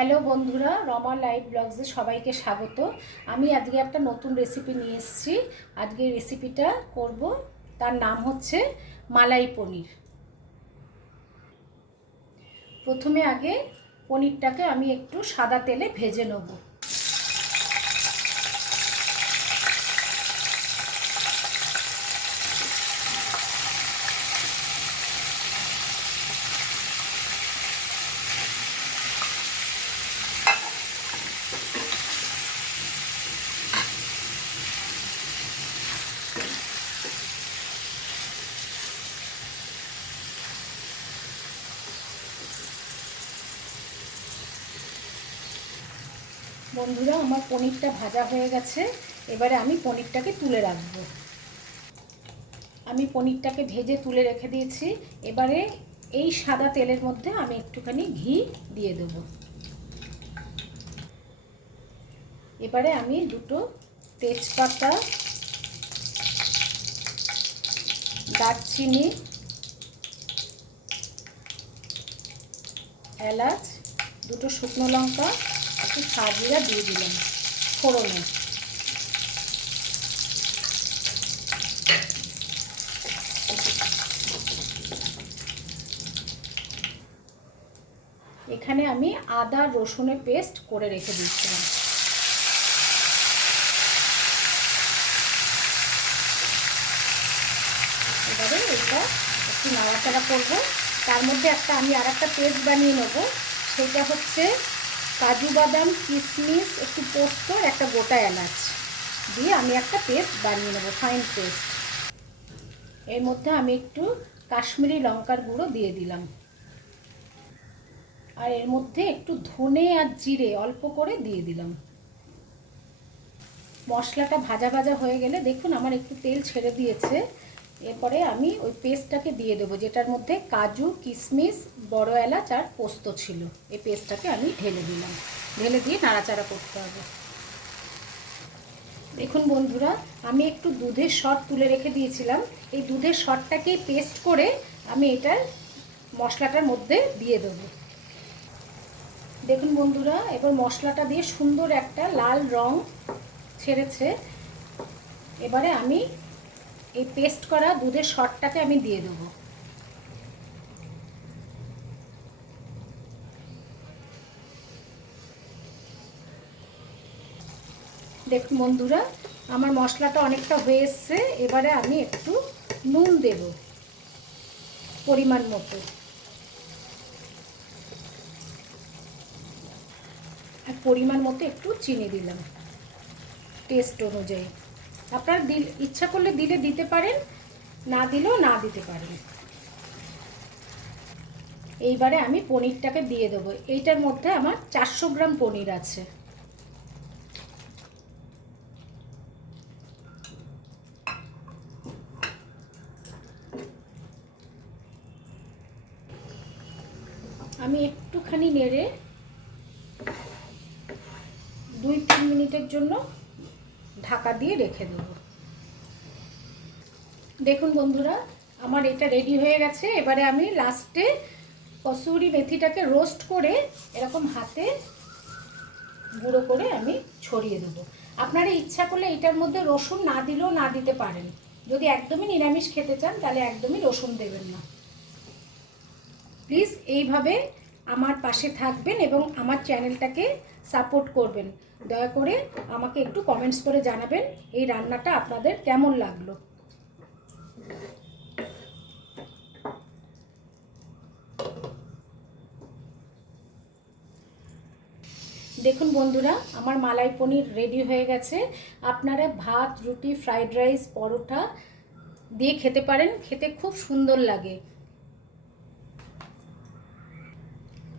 Hello বন্ধুরা, Rama live ব্লগসে সবাইকে স্বাগত। আমি আজকে একটা নতুন রেসিপি নিয়ে এসেছি। আজকে রেসিপিটা করব, তার নাম হচ্ছে মালাই পনির। প্রথমে আগে পনিরটাকে আমি একটু সাদা তেলে ভেজে নেব। বন্ধুরা, আমার পনিরটা ভাজা হয়ে গেছে। এবারে আমি পনিরটাকে তুলে রাখবো। আমি পনিরটাকে ভেজে তুলে রেখে দিয়েছি। এবারে এই সাদা তেলের মধ্যে আমি একটুখানি ঘি দিয়ে দেব। এবারে আমি দুটো তেজপাতা, দারচিনি, এলাচ, দুটো শুকনো লঙ্কা, একটু সাজিরা দিয়ে দিলাম ফোড়নে। এখানে আমি আদা রসুনের পেস্ট করে রেখে দিয়েছিলাম। এবারে এটা একটু নাড়াচাড়া করবো। তার মধ্যে আমি আর একটা পেস্ট বানিয়ে নেব। সেটা হচ্ছে কাজু বাদাম, কিশমিশ, একটু পোস্ত, একটা গোটা এলাচ দিয়ে আমি একটা পেস্ট বানিয়ে নেব, ফাইন পেস্ট। এর মধ্যে আমি একটু কাশ্মীরি লঙ্কার গুঁড়ো দিয়ে দিলাম। আর এর মধ্যে একটু ধনে আর জিরে অল্প করে দিয়ে দিলাম। মশলাটা ভাজা ভাজা হয়ে গেলে দেখুন আমার একটু তেল ছেড়ে দিয়েছে। এরপরে আমি ওই পেস্টটাকে দিয়ে দেবো, যেটার মধ্যে কাজু, কিশমিশ, বড় এলাচ আর পোস্ত ছিল। এই পেস্টটাকে আমি ঢেলে দিলাম। ঢেলে দিয়ে নাড়াচাড়া করতে হবে। দেখুন বন্ধুরা, আমি একটু দুধের শর্ট তুলে রেখে দিয়েছিলাম। এই দুধের শর্টটাকে পেস্ট করে আমি এটার মশলাটার মধ্যে দিয়ে দেবো। দেখুন বন্ধুরা, এবার মশলাটা দিয়ে সুন্দর একটা লাল রং ছেড়েছে। এবারে আমি এই পেস্ট করা দুধের শর্টটাকে আমি দিয়ে দেবো। দেখুন বন্ধুরা, আমার মশলাটা অনেকটা হয়ে এসছে। এবারে আমি একটু নুন দেব পরিমাণ মতো, আর পরিমাণ মতো একটু চিনি দিলাম টেস্ট অনুযায়ী। আপনারা ইচ্ছা করলে দিতে পারেন, না দিলেও না দিতে পারেন। এইবারে আমি পনিরটাকে দিয়ে দেবো। এইটার মধ্যে আমার 400 গ্রাম পনির আছে। আমি একটুখানি নেড়ে 2-3 মিনিটের জন্য ঢাকা দিয়ে রেখে দেবো। দেখুন বন্ধুরা, আমার এটা রেডি হয়ে গেছে। এবারে আমি লাস্টে কসুরি মেথিটাকে রোস্ট করে এরকম হাতে গুঁড়ো করে আমি ছড়িয়ে দেবো। আপনারা ইচ্ছা করলে এটার মধ্যে রসুন না দিলেও না দিতে পারেন। যদি একদমই নিরামিষ খেতে চান তাহলে একদমই রসুন দেবেন না। প্লিজ এইভাবে আমার পাশে থাকবেন এবং আমার চ্যানেলটাকে সাপোর্ট করবেন। দয়া করে আমাকে একটু কমেন্টস করে জানাবেন এই রান্নাটা আপনাদের কেমন লাগলো। দেখুন বন্ধুরা, আমার মালাই পনির রেডি হয়ে গেছে। আপনারা ভাত, রুটি, ফ্রাইড রাইস, পরোটা দিয়ে খেতে পারেন। খেতে খুব সুন্দর লাগে।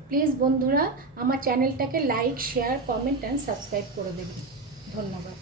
প্লিজ বন্ধুরা, আমার চ্যানেলটাকে like, share, comment and subscribe করে দেবেন। ধন্যবাদ।